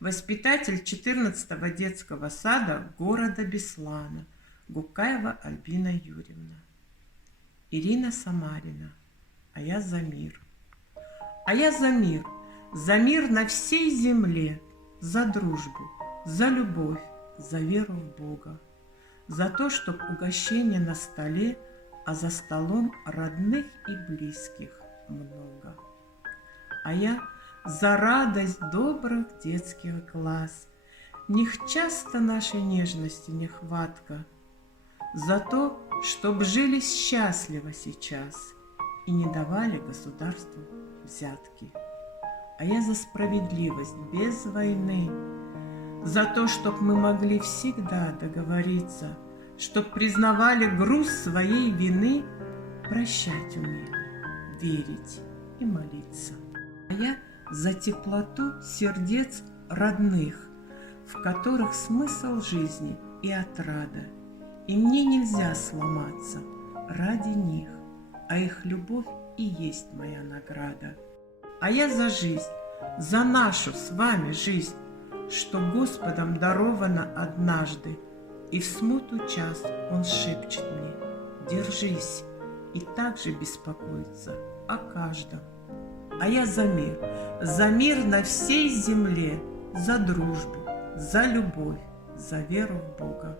воспитатель 14-го детского сада города Беслана, Гукаева Альбина Юрьевна. Ирина Самарина. А я за мир. А я за мир на всей земле, за дружбу, за любовь, за веру в Бога, за то, чтоб угощение на столе, а за столом родных и близких много. А я за радость добрых детских глаз, них часто нашей нежности нехватка, за то, чтоб жили счастливо сейчас и не давали государству взятки. А я за справедливость без войны, за то, чтоб мы могли всегда договориться, чтоб признавали груз своей вины, прощать умели, верить и молиться. А я за теплоту сердец родных, в которых смысл жизни и отрада, и мне нельзя сломаться ради них, а их любовь и есть моя награда. А я за жизнь, за нашу с вами жизнь, что Господом даровано однажды, и в смуту час Он шепчет мне: держись, и также беспокоится о каждом. А я за мир на всей земле, за дружбу, за любовь, за веру в Бога.